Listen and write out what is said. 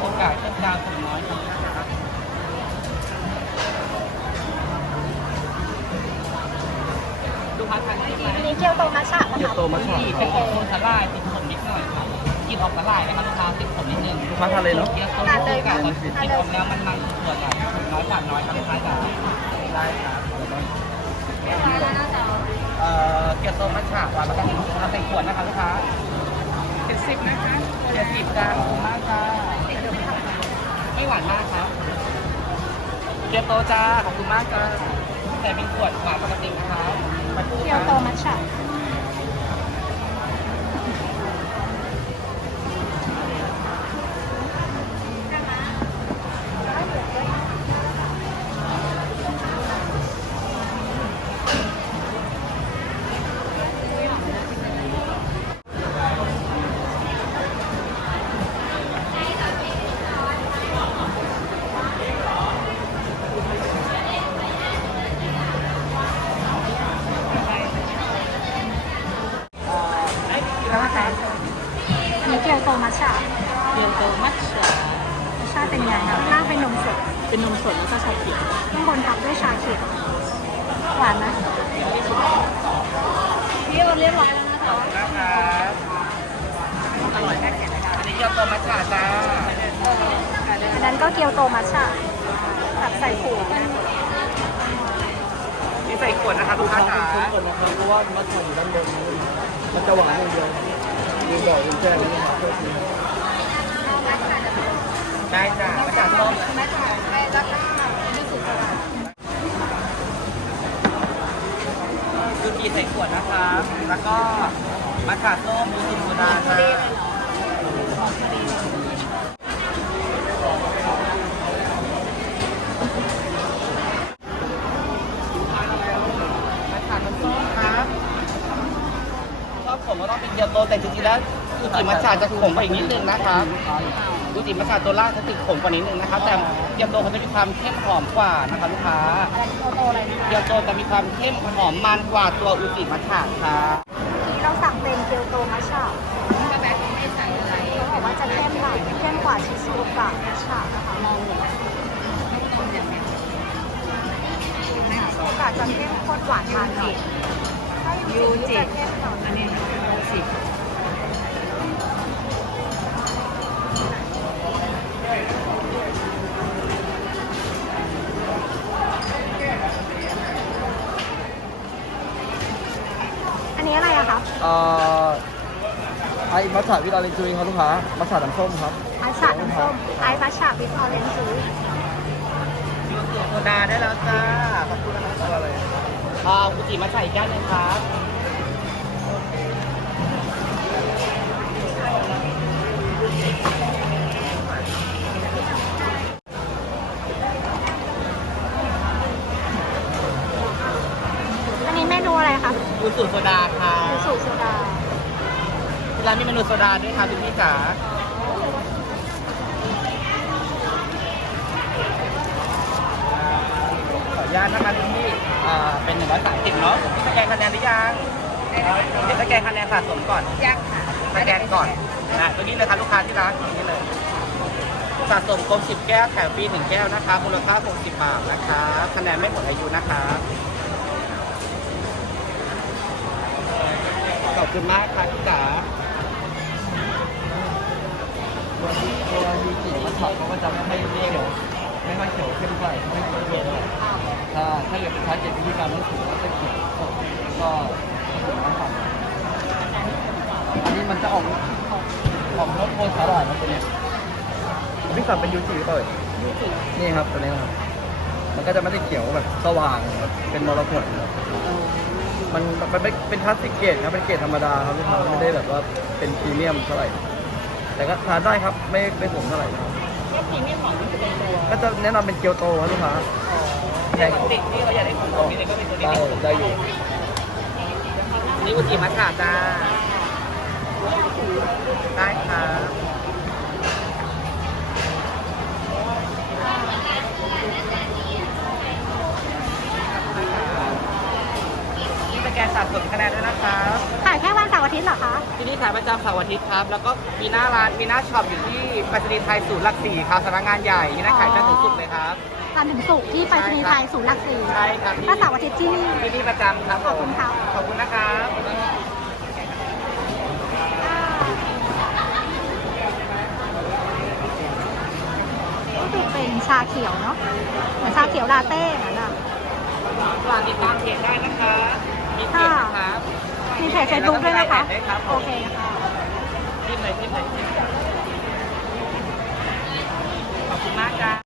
โอกาสก็ดาวส่วนน้อยครับดูพัดทานใช่ไหมอันี้เกียวโตมัชะนะคะเกียวโตมัชะสีเป็นของโซนสลายติดขนนิดหน่อยครับกินออกสลายนะคะลูกค้าติดขนนิดนึงลูกค้าทานเลยเนาะเกียวโตมัชะกับติดขนแล้วมันมันส่วนใหญ่น้อยกว่าน้อยครับท้าจ๋าได้ครับเเกียวโตมัชะวางแล้วก็ใส่ขวดนะคะลูกค้าเจ็ดสิบนะคะเจ็ดสิบจ้าขอบคุณมากจ้า ไม่หวานมากครับเกียวโตจ้าขอบคุณมากครับแต่เป็นขวดหวานปกตินะครับเกียวโตมัชฉะ ไงคะข้างล่างเป็นนมสดเป็นนมสดแล้วก็ชาเขียวข้างบนทับด้วยชาเขียวหวานไหมพี่โอนเรียบร้อยแล้วนะคะนะครับอร่อยแค่แข็งนะคะอันนี้เกี๊ยวโตมัทฉะจ้าอันนั้นก็เกียวโตมัชฉะตัดใส่ขวดนะนี่ใส่ขวดนะคะลูกค้าจ๋าคนนะครับเพราะว่ามัทฉะอยู่ด้านบนมันจะหวานอย่างเดียวยืนบอกยืนแค่นี้นะครับ โทษทีได้จ้ามัทฉะส้มยูกิใส่ขวดนะคะ แล้วก็มัทฉะส้มยูกิโซดาจ้ามัทฉะน้ำส้มครับชอบผมก็ต้องเป็นเกียวโตแต่จริงๆแล้ว ยูกิมัทฉะจะขมกว่าอีกนิดนึงนะครับดูจิมัสซาตัวล่างเขาติดขมกว่านิดนึงนะครับแต่เกี๊ยวโตเขาจะมีความเข้มหอมกว่านะครับลูกค้าอะไรเกียวโตอะไรนะเกี๊ยวโตจะมีความเข้มหอมมันกว่าตัวอุจิมัทฉะครับนี่เราสั่งเป็นเกียวโตมัชฉะก็แบบไม่ใส่อะไรเขาบอกว่าจะเข้มหน่อยเข้มกว่าชิซุกะมัชฉะนะคะมองหนูชิซุกะจะเข้มข้นหวานมันหน่อยถ้ายูจิจะเข้มหน่อยอันนี้สิ นนี้อะไรอะคะเอ่อไอ้มัทฉะวิลาเลนจูครับลูกค้ามัทฉะน้ำส้มครับมัชฉะน้ำส้มไอซ์มัชฉะวิปออเรนจ์จูสยูสุโซดาได้แล้วจ้าขอบคุณนะครับอะไรอ่าอุจิมัทฉะอีกแก้วหนึงครับ มนูอะไรคะยูสุโซดาค่ะยูสุโซดาที่ร้านมีเมนูโซดาด้วยค่ะคุณพี่จ๋าขออนุญาตนะคะคุณพี่อ่าเป็นหนึ่งร้อยสามสิบเนาะสแกนคะแนนหรือยังเดี๋ยวสแกนคะแนนสะสมก่อน ยักษ์ค่ะสแกนก่อนนะตัวนี้เลยค่ะลูกค้าที่ร้านตรงนี้เลยสะสมครบ10 แก้วแถมฟรี1แก้วนะคะมูลค่า 60 บาทนะคะคะแนนไม่หมดอายุนะคะ ขอบ คุณมากค่ะพี่จ๋าตัวที่ตัวยูกิมัทฉะเขาก็จะไม่ค่อยเขียว ไม่ค่อยเขียวเข้มเท่าไหร่ไม่ค่อยเขียวเท่าไหร่ถ้าถ้าเกิดเป็นชาเจ็ดวิธีการต้องสูงก็จะเขียวก็ผสมน้ำปั่นอันนี้มันจะออกออกรสโคสาหร่ายนะตัวเนี้ยพี่สั่งเป็นยูจิหรือเปล่าเอ่ยนี่ครับตัวนี้ครับมันก็จะไม่ได้เขียวแบบสว่างแบบเป็นมรกตครับ มันมันเป็นเป็นคลาสสิกเกรดครับเป็นเกรดธรรมดาครับลูกค้าไม่ได้แบบว่าเป็นพรีเมียมเท่าไหร่ แต่ก็ทานได้ครับไม่ไม่ขมเท่าไหร่ครับก็พรีเมียมของที่เป็นตัวก็จะแนะนำเป็นเกียวโตครับลูกค้าแพงปกติที่เราอยากได้ของของนี่ก็เป็นตัวนี้ได้ได้อยู่นี่อุจิมัทฉะจ้าได้ค่ะ ที่นี่ขายประจำเสาร์อาทิตย์ครับ แล้วก็มีหน้าร้านมีหน้าช็อปอยู่ที่ปัจจุบันไทยศูนย์หลักสี่ครับสำนักงานใหญ่ที่น้าขายจนทร์ถึงสุกเลยครับจนทร์ถึงสุกที่ไปรษณีย์ไทยศูนย์หลักสี่ใช่ครับถ้าเสาร์อาทิตย์ที่นี่ที่นี่ประจำครับขอบคุณค่ะขอบคุณนะครับก็เป็นชาเขียวเนาะเหมือนชาเขียวลาเต้เหมือนอะฝากติดตามเพจได้นะคะมีเพจนะครับ มีเพจเฟซบุ๊กด้วยนะคะได้ครับโอเคค่ะจิ้มเลยจิ้มเลยจิ้มขอบคุณมากจ้า